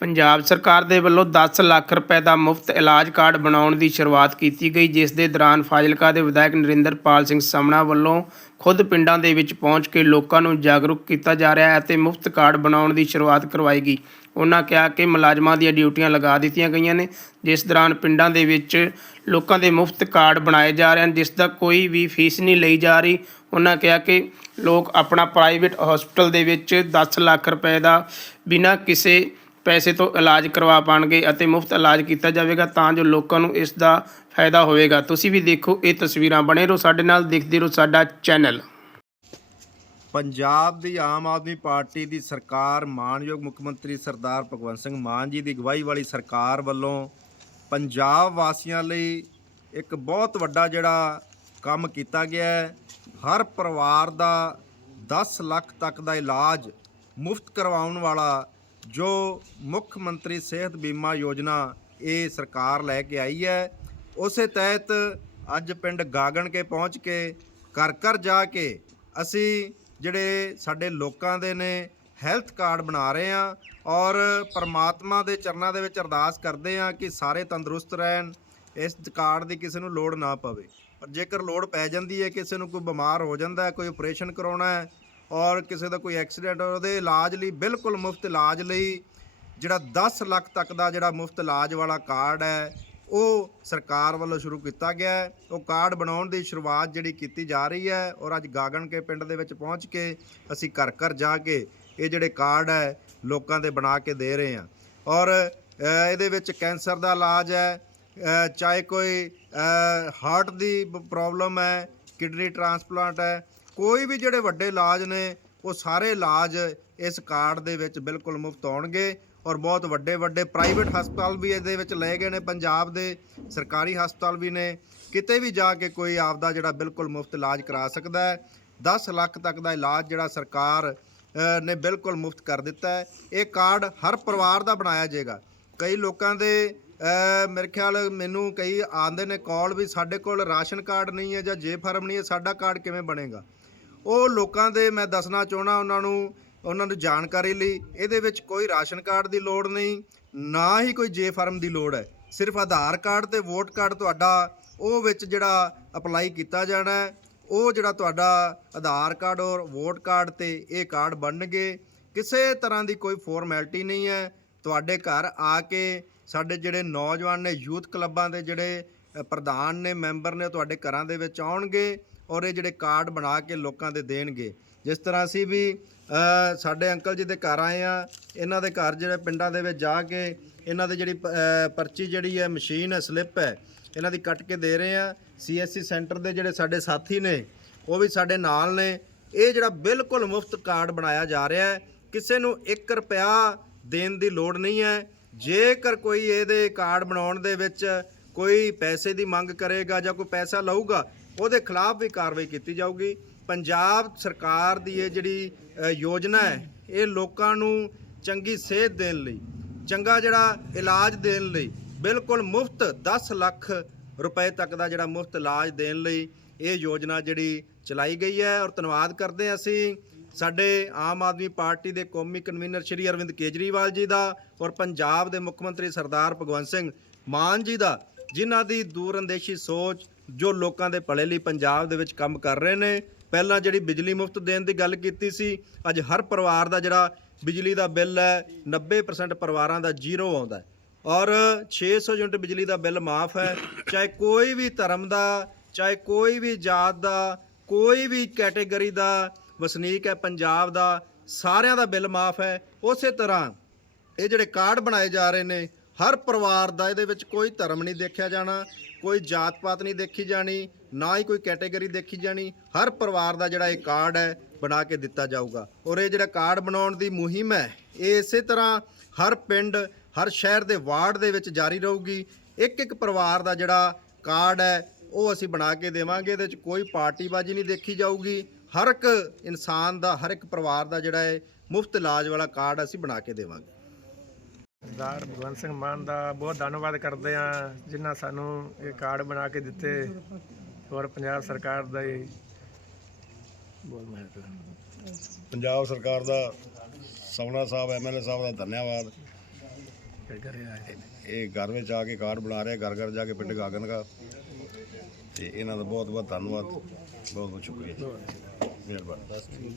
ਪੰਜਾਬ ਸਰਕਾਰ ਦੇ ਵੱਲੋਂ 10 ਲੱਖ ਰੁਪਏ ਦਾ ਮੁਫਤ ਇਲਾਜ ਕਾਰਡ ਬਣਾਉਣ ਦੀ ਸ਼ੁਰੂਆਤ ਕੀਤੀ ਗਈ, ਜਿਸ ਦੇ ਦੌਰਾਨ ਫਾਜ਼ਿਲਕਾ ਦੇ ਵਿਧਾਇਕ ਨਰਿੰਦਰਪਾਲ ਸਿੰਘ ਸਮਣਾ ਵੱਲੋਂ ਖੁਦ ਪਿੰਡਾਂ ਦੇ ਵਿੱਚ ਪਹੁੰਚ ਕੇ ਲੋਕਾਂ ਨੂੰ ਜਾਗਰੂਕ ਕੀਤਾ ਜਾ ਰਿਹਾ ਹੈ ਅਤੇ ਮੁਫਤ ਕਾਰਡ ਬਣਾਉਣ ਦੀ ਸ਼ੁਰੂਆਤ ਕਰਵਾਈ ਗਈ। ਉਹਨਾਂ ਕਿਹਾ ਕਿ ਮੁਲਾਜ਼ਮਾਂ ਦੀਆਂ ਡਿਊਟੀਆਂ ਲਗਾ ਦਿੱਤੀਆਂ ਗਈਆਂ ਨੇ, ਜਿਸ ਦੌਰਾਨ ਪਿੰਡਾਂ ਦੇ ਵਿੱਚ ਲੋਕਾਂ ਦੇ ਮੁਫਤ ਕਾਰਡ ਬਣਾਏ ਜਾ ਰਹੇ ਹਨ, ਜਿਸ ਦਾ ਕੋਈ ਵੀ ਫੀਸ ਨਹੀਂ ਲਈ ਜਾ ਰਹੀ। ਉਹਨਾਂ ਕਿਹਾ ਕਿ ਲੋਕ ਆਪਣਾ ਪ੍ਰਾਈਵੇਟ ਹਸਪੀਟਲ ਦੇ ਵਿੱਚ 10 ਲੱਖ ਰੁਪਏ ਦਾ ਬਿਨਾਂ ਕਿਸੇ ਪੈਸੇ ਤੋਂ ਇਲਾਜ ਕਰਵਾ ਪਾਣਗੇ ਅਤੇ ਮੁਫਤ ਇਲਾਜ ਕੀਤਾ ਜਾਵੇਗਾ ਤਾਂ ਜੋ ਲੋਕਾਂ ਨੂੰ ਇਸ ਦਾ ਫਾਇਦਾ ਹੋਵੇਗਾ। ਤੁਸੀਂ ਵੀ ਦੇਖੋ, ਇਹ ਤਸਵੀਰਾਂ ਬਣੇ ਰਹੋ ਸਾਡੇ ਨਾਲ, ਦੇਖਦੇ ਰਹੋ ਸਾਡਾ ਚੈਨਲ। ਪੰਜਾਬ ਦੀ ਆਮ ਆਦਮੀ ਪਾਰਟੀ ਦੀ ਸਰਕਾਰ ਮਾਨਯੋਗ ਮੁੱਖ ਮੰਤਰੀ ਸਰਦਾਰ ਭਗਵੰਤ ਸਿੰਘ ਮਾਨ ਜੀ ਦੀ ਅਗਵਾਈ ਵਾਲੀ ਸਰਕਾਰ ਵੱਲੋਂ ਪੰਜਾਬ ਵਾਸੀਆਂ ਲਈ ਇੱਕ ਬਹੁਤ ਵੱਡਾ ਜਿਹੜਾ ਕੰਮ ਕੀਤਾ ਗਿਆ ਹੈ। ਹਰ ਪਰਿਵਾਰ ਦਾ 10 ਲੱਖ ਤੱਕ ਦਾ ਇਲਾਜ ਮੁਫਤ ਕਰਵਾਉਣ ਵਾਲਾ ਜੋ ਮੁੱਖ ਮੰਤਰੀ ਸਿਹਤ ਬੀਮਾ ਯੋਜਨਾ ਇਹ ਸਰਕਾਰ ਲੈ ਕੇ ਆਈ ਹੈ, ਉਸੇ ਤਹਿਤ ਅੱਜ ਪਿੰਡ ਗਾਗਣ ਕੇ ਪਹੁੰਚ ਕੇ ਘਰ ਘਰ ਜਾ ਕੇ ਅਸੀਂ ਜਿਹੜੇ ਸਾਡੇ ਲੋਕਾਂ ਦੇ ਨੇ ਹੈਲਥ ਕਾਰਡ ਬਣਾ ਰਹੇ ਹਾਂ ਔਰ ਪਰਮਾਤਮਾ ਦੇ ਚਰਨਾਂ ਦੇ ਵਿੱਚ ਅਰਦਾਸ ਕਰਦੇ ਹਾਂ ਕਿ ਸਾਰੇ ਤੰਦਰੁਸਤ ਰਹਿਣ, ਇਸ ਕਾਰਡ ਦੀ ਕਿਸੇ ਨੂੰ ਲੋੜ ਨਾ ਪਵੇ। ਪਰ ਜੇਕਰ ਲੋੜ ਪੈ ਜਾਂਦੀ ਹੈ, ਕਿਸੇ ਨੂੰ ਕੋਈ ਬਿਮਾਰ ਹੋ ਜਾਂਦਾ ਹੈ, ਕੋਈ ਆਪਰੇਸ਼ਨ ਕਰਾਉਣਾ ਹੈ ਔਰ ਕਿਸੇ ਦਾ ਕੋਈ ਐਕਸੀਡੈਂਟ ਉਹਦੇ ਇਲਾਜ ਲਈ ਬਿਲਕੁਲ ਮੁਫਤ ਇਲਾਜ ਲਈ ਜਿਹੜਾ 10 ਲੱਖ ਤੱਕ ਦਾ ਜਿਹੜਾ ਮੁਫਤ ਇਲਾਜ ਵਾਲਾ ਕਾਰਡ ਹੈ, ਉਹ ਸਰਕਾਰ ਵੱਲੋਂ ਸ਼ੁਰੂ ਕੀਤਾ ਗਿਆ ਹੈ। ਉਹ ਕਾਰਡ ਬਣਾਉਣ ਦੀ ਸ਼ੁਰੂਆਤ ਜਿਹੜੀ ਕੀਤੀ ਜਾ ਰਹੀ ਹੈ ਔਰ ਅੱਜ ਗਾਗਣ ਕੇ ਪਿੰਡ ਦੇ ਵਿੱਚ ਪਹੁੰਚ ਕੇ ਅਸੀਂ ਘਰ ਘਰ ਜਾ ਕੇ ਇਹ ਜਿਹੜੇ ਕਾਰਡ ਹੈ, ਲੋਕਾਂ ਦੇ ਬਣਾ ਕੇ ਦੇ ਰਹੇ ਹਾਂ। ਔਰ ਇਹਦੇ ਵਿੱਚ ਕੈਂਸਰ ਦਾ ਇਲਾਜ ਹੈ ਚਾਹੇ ਕੋਈ ਹਾਰਟ ਦੀ ਪ੍ਰੋਬਲਮ ਹੈ, ਕਿਡਨੀ ਟ੍ਰਾਂਸਪਲਾਂਟ ਹੈ ਕੋਈ ਵੀ ਜਿਹੜੇ ਵੱਡੇ ਇਲਾਜ ਨੇ, ਉਹ ਸਾਰੇ ਇਲਾਜ ਇਸ ਕਾਰਡ ਦੇ ਵਿੱਚ ਬਿਲਕੁਲ ਮੁਫਤ ਆਉਣਗੇ ਔਰ ਬਹੁਤ ਵੱਡੇ ਵੱਡੇ ਪ੍ਰਾਈਵੇਟ ਹਸਪਤਾਲ ਵੀ ਇਹਦੇ ਵਿੱਚ ਲਏ ਗਏ ਨੇ, ਪੰਜਾਬ ਦੇ ਸਰਕਾਰੀ ਹਸਪਤਾਲ ਵੀ ਨੇ। ਕਿਤੇ ਵੀ ਜਾ ਕੇ ਕੋਈ ਆਪਦਾ ਜਿਹੜਾ ਬਿਲਕੁਲ ਮੁਫਤ ਇਲਾਜ ਕਰਾ ਸਕਦਾ ਹੈ 10 ਲੱਖ ਤੱਕ ਦਾ ਇਲਾਜ ਜਿਹੜਾ ਸਰਕਾਰ ਨੇ ਬਿਲਕੁਲ ਮੁਫਤ ਕਰ ਦਿੱਤਾ ਹੈ। ਇਹ ਕਾਰਡ ਹਰ ਪਰਿਵਾਰ ਦਾ ਬਣਾਇਆ ਜਾਏਗਾ। ਕਈ ਲੋਕਾਂ ਦੇ ਮੇਰੇ ਖਿਆਲ ਮੈਨੂੰ ਕਈ ਆਉਂਦੇ ਨੇ ਕਾਲ ਵੀ ਸਾਡੇ ਕੋਲ ਰਾਸ਼ਨ ਕਾਰਡ ਨਹੀਂ ਹੈ ਜਾਂ ਜੇ ਫਾਰਮ ਨਹੀਂ ਹੈ, ਸਾਡਾ ਕਾਰਡ ਕਿਵੇਂ ਬਣੇਗਾ? ਉਹ ਲੋਕਾਂ ਦੇ ਮੈਂ ਦੱਸਣਾ ਚਾਹਣਾ ਉਹਨਾਂ ਨੂੰ ਉਹਨਾਂ ਨੂੰ ਜਾਣਕਾਰੀ ਲਈ। ਇਹਦੇ ਵਿੱਚ ਕੋਈ ਰਾਸ਼ਨ ਕਾਰਡ ਦੀ ਲੋੜ ਨਹੀਂ, ਨਾ ਹੀ ਕੋਈ ਜੇ ਫਾਰਮ ਦੀ ਲੋੜ ਹੈ। ਸਿਰਫ ਆਧਾਰ ਕਾਰਡ ਤੇ ਵੋਟ ਕਾਰਡ ਤੁਹਾਡਾ, ਉਹ ਵਿੱਚ ਜਿਹੜਾ ਅਪਲਾਈ ਕੀਤਾ ਜਾਣਾ ਹੈ, ਉਹ ਜਿਹੜਾ ਤੁਹਾਡਾ ਆਧਾਰ ਕਾਰਡ ਔਰ ਵੋਟ ਕਾਰਡ ਤੇ ਇਹ ਕਾਰਡ ਬਣਨਗੇ। ਕਿਸੇ ਤਰ੍ਹਾਂ ਦੀ ਕੋਈ ਫਾਰਮੈਲਿਟੀ ਨਹੀਂ ਹੈ। ਤੁਹਾਡੇ ਘਰ ਆ ਕੇ ਸਾਡੇ ਜਿਹੜੇ ਨੌਜਵਾਨ ਨੇ, ਯੂਥ ਕਲੱਬਾਂ ਦੇ ਜਿਹੜੇ ਪ੍ਰਧਾਨ ਨੇ, ਮੈਂਬਰ ਨੇ, ਉਹ ਤੁਹਾਡੇ ਘਰਾਂ ਦੇ ਵਿੱਚ ਆਉਣਗੇ। ਔਰ ਇਹ ਜਿਹੜੇ ਕਾਰਡ ਬਣਾ ਕੇ ਲੋਕਾਂ ਦੇ ਦੇਣਗੇ। ਜਿਸ ਤਰ੍ਹਾਂ ਅਸੀਂ ਵੀ ਸਾਡੇ ਅੰਕਲ ਜੀ ਦੇ ਘਰ ਆਏ ਆ ਇਹਨਾਂ ਦੇ ਘਰ ਜਿਹੜੇ ਪਿੰਡਾਂ ਦੇ ਵਿੱਚ ਜਾ ਕੇ ਇਹਨਾਂ ਦੇ ਜਿਹੜੀ ਪਰਚੀ ਜਿਹੜੀ ਹੈ, ਮਸ਼ੀਨ ਹੈ, ਸਲਿੱਪ ਹੈ, ਇਹਨਾਂ ਦੀ ਕੱਟ ਕੇ ਦੇ ਰਹੇ ਆ ਸੀਐਸਸੀ ਸੈਂਟਰ ਦੇ ਜਿਹੜੇ ਸਾਡੇ ਸਾਥੀ ਨੇ, ਉਹ ਵੀ ਸਾਡੇ ਨਾਲ ਨੇ। ਇਹ ਜਿਹੜਾ ਬਿਲਕੁਲ ਮੁਫਤ ਕਾਰਡ ਬਣਾਇਆ ਜਾ ਰਿਹਾ ਹੈ। ਕਿਸੇ ਨੂੰ 1 ਰੁਪਿਆ ਦੇਣ ਦੀ ਲੋੜ ਨਹੀਂ ਹੈ। ਜੇਕਰ ਕੋਈ ਇਹਦੇ ਕਾਰਡ ਬਣਾਉਣ ਦੇ ਵਿੱਚ ਕੋਈ ਪੈਸੇ ਦੀ ਮੰਗ ਕਰੇਗਾ ਜਾਂ ਕੋਈ ਪੈਸਾ ਲਊਗਾ ਉਹਦੇ ਖਿਲਾਫ ਵੀ ਕਾਰਵਾਈ ਕੀਤੀ ਜਾਊਗੀ। ਪੰਜਾਬ ਸਰਕਾਰ ਦੀ ਇਹ ਜਿਹੜੀ ਯੋਜਨਾ ਹੈ, ਇਹ ਲੋਕਾਂ ਨੂੰ ਚੰਗੀ ਸਿਹਤ ਦੇਣ ਲਈ, ਚੰਗਾ ਜਿਹੜਾ ਇਲਾਜ ਦੇਣ ਲਈ, ਬਿਲਕੁਲ ਮੁਫਤ 10 ਲੱਖ ਰੁਪਏ ਤੱਕ ਦਾ ਜਿਹੜਾ ਮੁਫਤ ਇਲਾਜ ਦੇਣ ਲਈ ਇਹ ਯੋਜਨਾ ਜਿਹੜੀ ਚਲਾਈ ਗਈ ਹੈ ਔਰ ਧੰਨਵਾਦ ਕਰਦੇ ਹਾਂ ਅਸੀਂ ਸਾਡੇ ਆਮ ਆਦਮੀ ਪਾਰਟੀ ਦੇ ਕੌਮੀ ਕਨਵੀਨਰ ਸ਼੍ਰੀ ਅਰਵਿੰਦ ਕੇਜਰੀਵਾਲ ਜੀ ਦਾ ਔਰ ਪੰਜਾਬ ਦੇ ਮੁੱਖ ਮੰਤਰੀ ਸਰਦਾਰ ਭਗਵੰਤ ਸਿੰਘ ਮਾਨ ਜੀ ਦਾ, ਜਿਨ੍ਹਾਂ ਦੀ ਦੂਰਅੰਦੇਸ਼ੀ ਸੋਚ ਜੋ ਲੋਕਾਂ ਦੇ ਭਲੇ ਲਈ ਪੰਜਾਬ ਦੇ ਵਿੱਚ ਕੰਮ ਕਰ ਰਹੇ ਨੇ। ਪਹਿਲਾਂ ਜਿਹੜੀ ਬਿਜਲੀ ਮੁਫਤ ਦੇਣ ਦੀ ਗੱਲ ਕੀਤੀ ਸੀ, ਅੱਜ ਹਰ ਪਰਿਵਾਰ ਦਾ ਜਿਹੜਾ ਬਿਜਲੀ ਦਾ ਬਿੱਲ ਹੈ 90% ਪਰਿਵਾਰਾਂ ਦਾ ਜ਼ੀਰੋ ਆਉਂਦਾ ਹੈ। ਔਰ 600 ਯੂਨਿਟ ਬਿਜਲੀ ਦਾ ਬਿੱਲ ਮਾਫ ਹੈ। ਚਾਹੇ ਕੋਈ ਵੀ ਧਰਮ ਦਾ, ਚਾਹੇ ਕੋਈ ਵੀ ਜਾਤ ਦਾ, ਕੋਈ ਵੀ ਕੈਟੇਗਰੀ ਦਾ, ਵਸਨੀਕ ਹੈ ਪੰਜਾਬ ਦਾ, ਸਾਰਿਆਂ ਦਾ ਬਿੱਲ ਮਾਫ ਹੈ। ਉਸੇ ਤਰ੍ਹਾਂ ਇਹ ਜਿਹੜੇ ਕਾਰਡ ਬਣਾਏ ਜਾ ਰਹੇ ਨੇ ਹਰ ਪਰਿਵਾਰ ਦਾ ਇਹਦੇ ਵਿੱਚ ਕੋਈ ਧਰਮ ਨਹੀਂ ਦੇਖਿਆ ਜਾਣਾ, ਕੋਈ ਜਾਤ ਪਾਤ ਨਹੀਂ ਦੇਖੀ ਜਾਣੀ, ਨਾ ਹੀ ਕੋਈ ਕੈਟਾਗਰੀ ਦੇਖੀ ਜਾਣੀ। ਹਰ ਪਰਿਵਾਰ ਦਾ ਜਿਹੜਾ ਇਹ ਕਾਰਡ ਹੈ, ਬਣਾ ਕੇ ਦਿੱਤਾ ਜਾਊਗਾ। ਔਰ ਇਹ ਜਿਹੜਾ ਕਾਰਡ ਬਣਾਉਣ ਦੀ ਮੁਹਿੰਮ ਹੈ, ਇਹ ਇਸੇ ਤਰ੍ਹਾਂ ਹਰ ਪਿੰਡ, ਹਰ ਸ਼ਹਿਰ ਦੇ ਵਾਰਡ ਦੇ ਵਿੱਚ ਜਾਰੀ ਰਹੂਗੀ। ਇੱਕ ਇੱਕ ਪਰਿਵਾਰ ਦਾ ਜਿਹੜਾ ਕਾਰਡ ਹੈ, ਉਹ ਅਸੀਂ ਬਣਾ ਕੇ ਦੇਵਾਂਗੇ। ਇਹਦੇ ਵਿੱਚ ਕੋਈ ਪਾਰਟੀਬਾਜ਼ੀ ਨਹੀਂ ਦੇਖੀ ਜਾਊਗੀ। ਹਰ ਇੱਕ ਇਨਸਾਨ ਦਾ, ਹਰ ਇੱਕ ਪਰਿਵਾਰ ਦਾ ਜਿਹੜਾ ਹੈ ਮੁਫਤ ਇਲਾਜ ਵਾਲਾ ਕਾਰਡ ਅਸੀਂ ਬਣਾ ਕੇ ਦੇਵਾਂਗੇ। ਸਰਦਾਰ ਭਗਵੰਤ ਸਿੰਘ ਮਾਨ ਦਾ ਬਹੁਤ ਧੰਨਵਾਦ ਕਰਦੇ ਆ ਜਿਨ੍ਹਾਂ ਸਾਨੂੰ ਇਹ ਕਾਰਡ ਬਣਾ ਕੇ ਦਿੱਤੇ ਔਰ ਪੰਜਾਬ ਸਰਕਾਰ ਦਾ ਹੀ ਬਹੁਤ ਮਿਹਰਬਾਨੀ ਪੰਜਾਬ ਸਰਕਾਰ ਦਾ ਸਵਨਾ ਸਾਹਿਬ ਐਮਐਲਏ ਸਾਹਿਬ ਦਾ ਧੰਨਵਾਦ। ਇਹ ਘਰ ਵਿੱਚ ਆ ਕੇ ਕਾਰਡ ਬਣਾ ਰਿਹਾ ਘਰ ਘਰ ਜਾ ਕੇ ਪਿੰਡ ਗਾਗਨ ਦਾ ਤੇ ਇਹਨਾਂ ਦਾ ਬਹੁਤ ਬਹੁਤ ਧੰਨਵਾਦ ਬਹੁਤ ਬਹੁਤ। ਸ਼ੁਕਰੀਆ ਮਿਹਰਬਾਨੀ।